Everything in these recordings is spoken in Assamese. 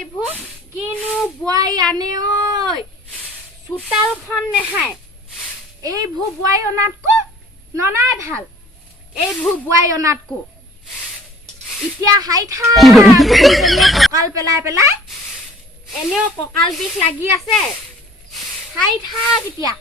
এইবোৰ কিনো বোৱাই আনে ঐ চোতালখন নেহাই এইবোৰ বোৱাই অনাতকো ননাই ভাল এইবোৰ বোৱাই অনাতকো এতিয়া হাই থা কঁকাল পেলাই পেলাই এনেও কঁকাল বিষ লাগি আছে হাই থাক এতিয়া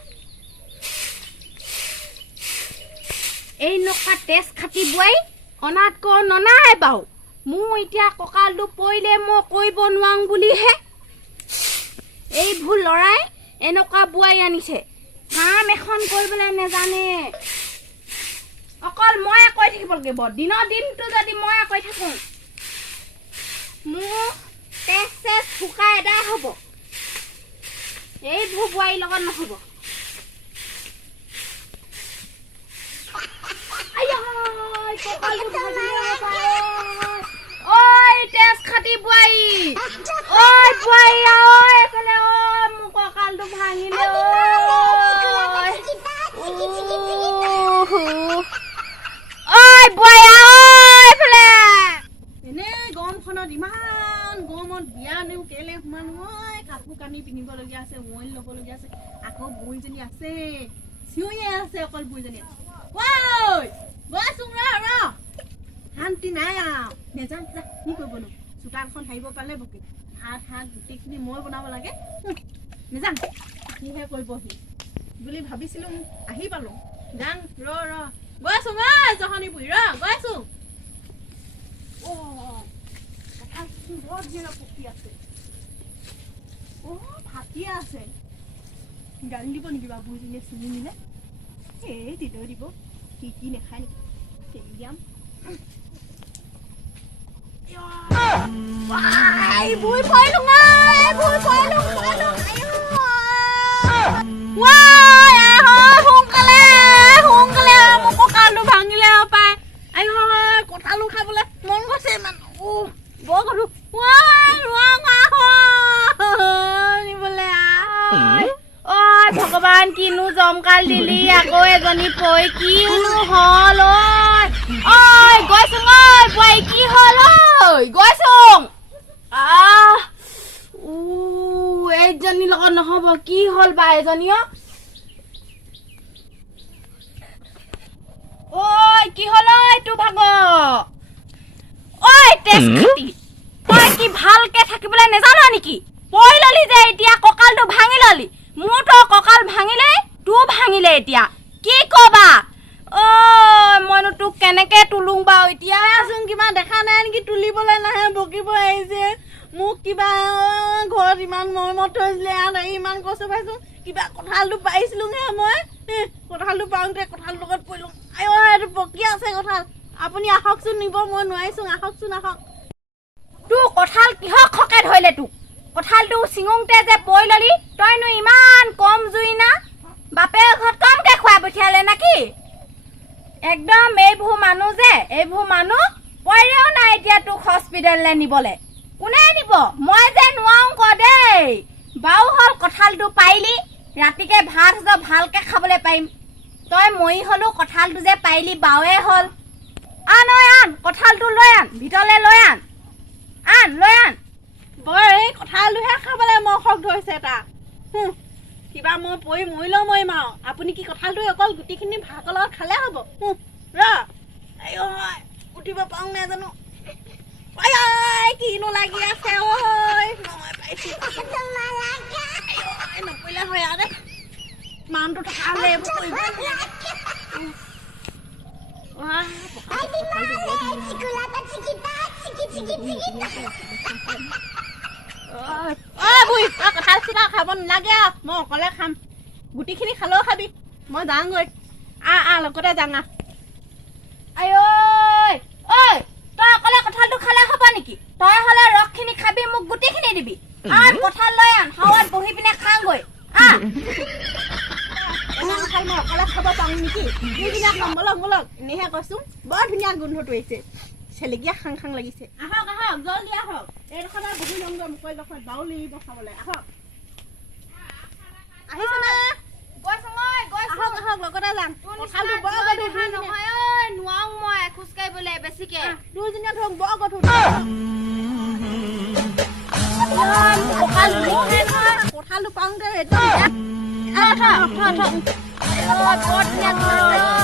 এই নকা তেজ খাটি বোৱাই অনাতকো ননাই বাৰু মোৰ এতিয়া কঁকালটো পৰিলে মই কৰিব নোৱাৰো বুলিহে এইবোৰ লৰাই এনেকুৱা বোৱাই আনিছে কাম এখন কৰিবলৈ নেজানে অকল মই কৈ থাকিব লাগিব দিনৰ দিনটো যদি মই কৈ থাকো মোৰ তেজ তেজ শুকাই এদাই হ'ব এইবোৰ বোৱাৰীৰ লগত নহ'ব ঐ তেজ খাটি বোৱাৰী ঐ বোৱাৰী ঐ এফালে ঐ মোৰ কঁকালটো ভাঙিলে ঐ বোৱাৰী এফালে এনে গৰমখনত ইমান গৰমত বিয়া নিও কেলে সোমানো ঐ কাপোৰ কানি পিন্ধিবলগীয়া আছে মইল ল'বলগীয়া আছে আকৌ বুঢ়ীজনী আছে চিঞৰিয়ে আছে অকল বুঢ়ীজনী গৈছোং ৰ শান্তি নাই আৰু নেযাম যা কি কৰিবনো চোতালখন সাৰিব পালে বকি ভাত হাত গোটেইখিনি মই বনাব লাগে নেযাম কিহে কৰিব সি বুলি ভাবিছিলোঁ আহি পালোঁ যাং ৰ গৈছোং জহনী বুঢ়ী ৰ গৈছোং ফাটিয়ে আছে গালি দিব নেকি বাৰু বুঢ়ীজনীয়ে চিনি নিলে এই দিলেও দিব কি নেখায় নেকি দিয়াম বুঢ়ী পৰিলোঁ সোনকালে সোনকালে মোৰ কঁকালটো ভাঙিলে পাই কঁঠালো খাবলৈ মন গৈছে ইমান বৰ গধু ভগৱান কিনো জমকাল দিলি আকৌ এজনী পৰি কিনো হল ঐ গৈছোং বোৱাৰী কি হল গৈছোং এইজনীৰ লগত নহব কি হল বা এজনী ঐ কি হল তোৰ ভাগ ঐ তেজ খাটি তই কি ভালকে থাকিবলৈ নেজানো নেকি পৰি ললি যে এতিয়া কঁকালটো ভাঙি ললি মোৰতো কঁকাল ভাঙিলে তোৰ ভাঙিলে এতিয়া কি কবা মইনো তোক কেনেকে তুলুং বাৰু এতিয়া আছোং কিবা দেখা নাই নেকি তুলিবলৈ নাহে বকিব আহিছে মোক কিবা ঘৰত ইমান মৰমত থৈছিলে ইমান কষ্ট পাইছো কিবা কঁঠালটো পাইছিলোহে মই কঁঠালটো পাওঁতে কঁঠালটোৰ লগত পৰিলোঁ এইটো পকি আছে কঁঠাল আপুনি আহকচোন নিব মই নোৱাৰিছোং আহকচোন আহক তোৰ কঁঠাল কিহৰ খকে ধৰিলে তোক কঁঠালটো চিঙুংতে যে পৰি ললি তইনো ইমান কম জুই না বাপে ঘৰত কমকে খুৱাই পঠিয়ালে নাকি একদম এইবোৰ মানুহ যে এইবোৰ মানুহ পৰেও নাই এতিয়া তোক হস্পিটেললৈ নিবলৈ কোনে নিব মই যে নোৱাৰো ক দেই বাও হ'ল কঁঠালটো পাৰিলি ৰাতিকে ভাত ভালকে খাবলৈ পাৰিম তই মৰি হলো কঁঠালটো যে পাৰিলি বাৱে হ'ল আন কঁঠালটো লৈ আন ভিতৰলৈ লৈ আন লৈ আন বৰ এই কঁঠালটোহে খাবলৈ মখক ধৰিছে এটা কিবা মই পৰি মৰিলেও মৰিম আৰু আপুনি কি কঁঠালটো অকল গুটিখিনি ভাতৰ লগত খালে হ'ব উঠিব পাওঁ নাই জানো কিনো লাগি আছে নপৰিলে হয় আৰু মানটো থকা হলে কঁঠাল চিটা খাব নালাগে মই অকলে খাম গুটিখিনি খালেও খাবি মই যাওঁগৈ লগতে যাওঁ তই অকলে কঁঠালটো খালে হ'ব নেকি তই হলে ৰসখিনি খাবি মোক গুটিখিনি দিবি কঁঠাল লৈ আন হাৱাত বহি পিনে খাওঁগৈ মই অকলে খাব পাৰোঁ নেকি সেইদিনা খাম বলক এনেহে কৈছো বৰ ধুনীয়া গোন্ধটো আহিছে চেলেকীয়া খাং খাং লাগিছে আহক জলদি আহক এইডোখৰ বহি লওঁগৈ মুকলি ডোখৰত বাও লাগিব খাবলৈ আহক আহিছেনে আহক লগতে যাম কঁঠালটো বৰ গধুৰ নহয় নোৱাৰো মই খোজকাঢ়িবলৈ বেছিকে দুইজনীয়ে ধৰক বৰ গধুৰ কঁঠালটো পাওঁতে একদম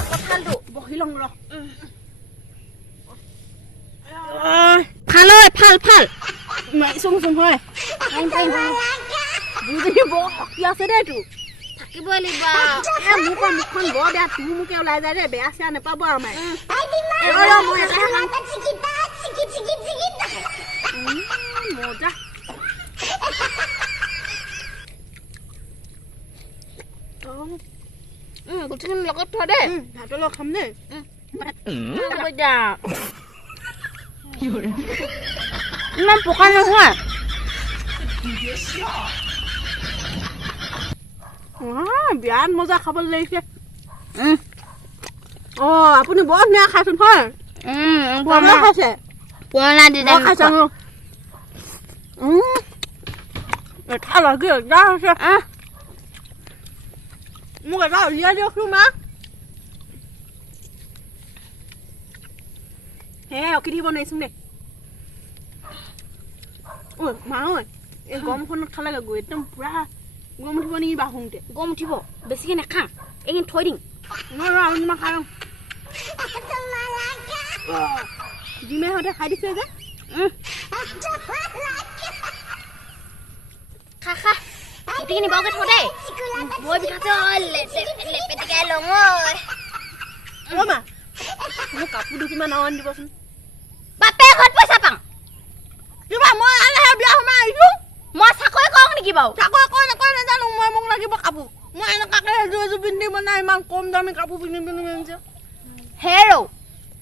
কঁঠালটো বহি লওঁ ৰ ভাল ভাল মাৰিছোং হয় বুজি বৰ শক্তি আছে দেই তোৰ থাকিবই লাগিব মুখখন বৰ বেয়া তোৰ মুখে ওলাই যায় দেই বেয়া চেয়া নাপাব আৰু মায়ে মজা গোটেইখিনি লগত থোৱা দেই ভাতৰ লগত খাম দেই ইমান পকা নহয় বিৰাট মজা খাবলৈ লাগিছে আপুনি বৰ ধুনীয়া খাইছোন হয় খাইছে পুৰণা দিদা খাইছে এটা লাগি যা হৈছে মোক এটা উলিয়াই দিয়কচোন মা হে অকি দিব নোৱাৰিছোন দে মা ঐ এই গৰমখনত খালে গৈ একদম পুৰা গৰম উঠিব নেকি বাহুংতে গম উঠিব বেছিকে নাখাম এইখিনি থৈ দিম আমি খাই লওঁ ডিমে সৈতে খাই দিছে যে খা গোটেইখিনি বাওকে থ দেই বৈ পিঠাটো লেপেটিকাই লওঁ মা মোক কাপোৰ দুটিমান আনি দিবচোন বাপে ঘৰত পইচা পাম কিবা মই আহে বিয়া সোমাই আহিছো মই চাকৰি কৰোঁ নেকি বাৰু চাকৰি কৰে নকৰে নাজানো মই মোক লাগিব কাপোৰ মই এনেকুৱাকে এযোৰ এযোৰ পিন্ধিব নাই ইমান কম দামী কাপোৰ পিন্ধিব হেৰৌ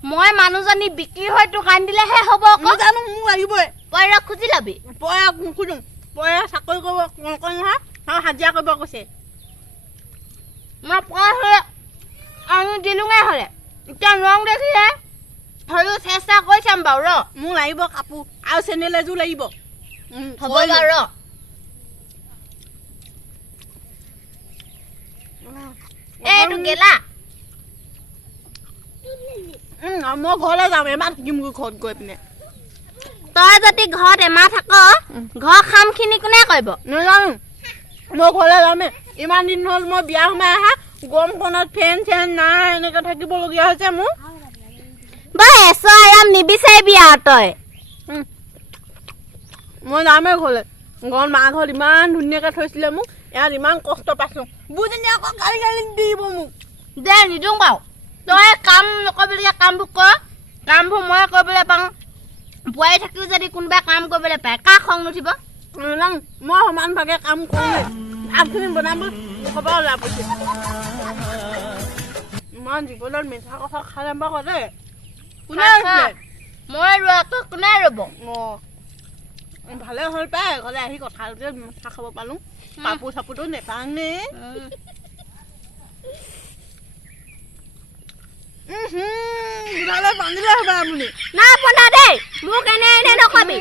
মই মানুহজনী বিক্ৰী হৈ তোক আনি দিলেহে হ'ব আকৌ জানো মোক লাগিবই পইৰা খুজি ল'বি পইৰা নুখুজো পইৰা চাকৰি কৰিব নকয় নহয় হাজিৰা কৰিব কৈছে মই পইৰা হ'লে আনি দিলোঙে হ'লে এতিয়া ৰং দেখিহে হয়ো চেষ্টা কৰি চাম বাৰু ৰ মোক লাগিব কাপোৰ আৰু চেণ্ডেল এযোৰ লাগিব হ'ব বাৰু ৰ এইটো গেলা মই ঘৰলৈ যাম এমাহ থাকিমগৈ ঘৰত গৈ পিনে তই যদি ঘৰত এমাহ থাক ঘৰ কামখিনি কোনে কৰিব নাজানো মই ঘৰলৈ যামেই ইমান দিন হ'ল মই বিয়া সোমাই আহা গৰমখনত ফেন চেন নাই এনেকৈ থাকিবলগীয়া হৈছে মোৰ বাই এশ আৰাম নিবিচাৰিবি আৰু তই মই যামেই ঘৰলৈ ঘৰত মা ঘৰত ইমান ধুনীয়াকৈ থৈছিলে মোক ইয়াত ইমান কষ্ট পাইছোঁ বুজিনি আকৌ গালি দিব মোক দে নিদিওঁ বাৰু তই কাম নকৰিবলগীয়া কামবোৰ কৰ কামবোৰ মই কৰিবলৈ পাওঁ বোৱাৰী থাকিও যদি কোনোবাই কাম কৰিবলৈ পায় কাৰ খং নুঠিব মই সমান ভাগে কাম কৰোঁ ভাতখিনি বনাব খবৰ ওলাই পৰিছে ইমান জীৱনত মিঠা কথা খাই নাম্বা কৰে কোনে মই ৰোৱাটো কোনে ৰ'ব ভালে হ'ল পাই ঘৰলৈ আহি কঁঠালতে মিঠা খাব পালোঁ কাপোৰ চাপোৰটো নেপাঙে বান্ধিলে হ'ব আপুনি না বন্ধা দেই মোক এনে নকবি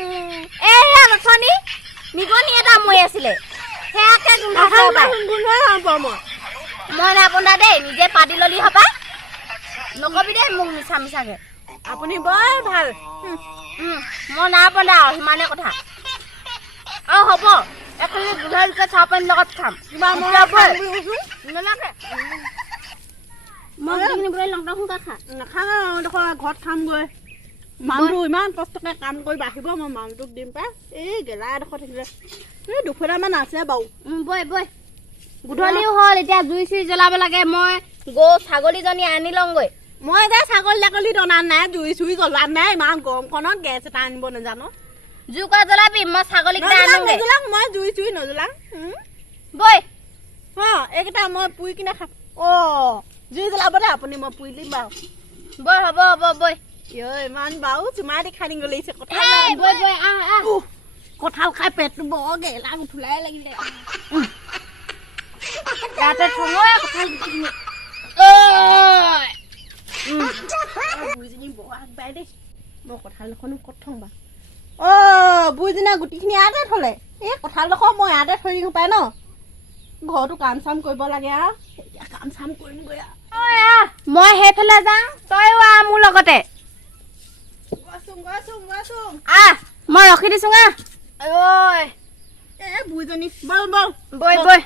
এয়া গছনি নিগনি এটা মৰি আছিলে সেয়াকে গোন্ধাব মই না বন্ধা দেই নিজে পাতি ললি হবা নকবি দেই মোক মিছাকে আপুনি বৰ ভাল মই না বন্ধা সিমানে কথা হ'ব এখানে গোন্ধালকে চাহ পানীৰ লগত খাম নালাগে মই গোটেইখিনি লকডাউন সোনকালে খা নাখাওঁ দেখোন ঘৰত খামগৈ মানুহটো ইমান কষ্টকে কাম কৰি বাঢ়িব মই মানুহটোক দিম পাই এই গেলা এডোখৰ থাকিলে এই দুখৰামান আছে বাৰু বৈ গধূলিও হ'ল এতিয়া জুই চুই জ্বলাব লাগে মই গৰু ছাগলীজনী আনি লওঁগৈ মই এতিয়া ছাগলী টনা নাই জুই চুই জ্বলোৱা নাই ইমান গৰমখনত গেছ এটা আনিব নাজানো জুইকুৰা জ্বলাবি মই ছাগলীকেইটা আনোগৈ মই জুই চুই নজ্বলাম বৈ এইকেইটা মই পুৰি কিনে খাম জুই জ্বলাব দে আপুনি মই পুৰি দিম বাৰু বৈ হ'ব বৈ ইমান বাৰু চুমা দি খাই দিব লাগিছে বৈ কঁঠাল খাই পেটটো বৰ গেলা উঠোলাই লাগিলে ইয়াতে থঙৰ কঁঠাল বুঢ়ীজনী বৰ আগবাই দেই মই কঁঠালখনো ক'ত থওঁ বা বুঢ়ীজনী গুটিখিনি ইয়াতে থলে এই কঁঠালডোখৰ মই ইয়াতে থৈ দিওঁ পাই ন ঘৰতো কাম চাম কৰিব লাগে আৰু এতিয়া কাম চাম কৰিমগৈ মই সেইফালে যাওঁ তইও মোৰ লগতে গৈছো মই ৰখি দিছো বুইজনী বল বল বৈ বৈ